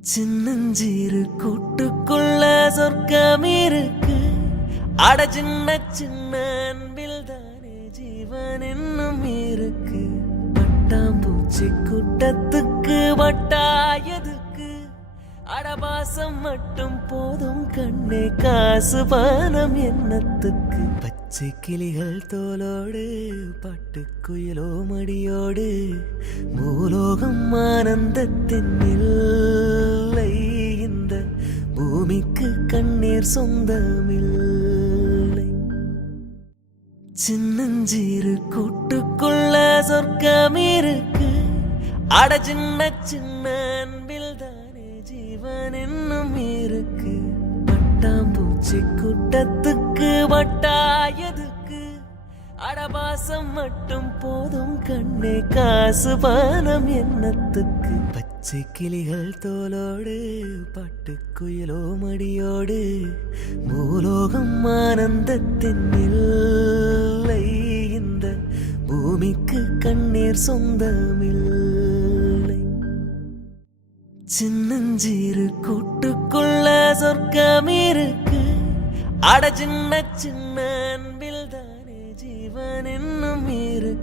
சின்னஞ்சீரு கூட்டுக்குள்ள சொர்க்கம் இருக்கு. அட சின்ன சின்ன அன்பில் தானே ஜீவன் இன்னும் இருக்கு. பட்டாம்பூச்சி கூட்டத்துக்கு வட்டாயதுக்கு. அடபாசம் மட்டும் போதும் கண்ணே, காசு பானம் எண்ணத்துக்கு. பச்சை கிளிகள் தோலோடு பாட்டுக்குயிலோ மடியோடு பூலோகம் ஆனந்தத்தின் இல்லை. இந்த பூமிக்கு கண்ணீர் சொந்தமில்லை. சின்னஞ்சீரு கூட்டுக்குள்ள சொர்க்கம் இருக்கு. அட சின்ன சின்ன அன்பில் தானே ஜீவன் இன்னும் இருக்கு. பட்டாம்பூச்சி கூட்டத்துக்கு வட்டாயதுக்கு. அடபாசம் மட்டும் போதும் கண்ணே, காசு பானம் எண்ணத்துக்கு. பச்சை கிளிகள் தோலோடு பாட்டுக்குயிலோ மடியோடு பூலோகம் ஆனந்தத்தின் இல்லை. இந்த பூமிக்கு கண்ணீர் சொந்தமில்லை. சின்னஞ்சீரு கூட்டுக்குள்ள சொர்க்கம் இருக்கு. அட சின்ன சின்ன அன்பில்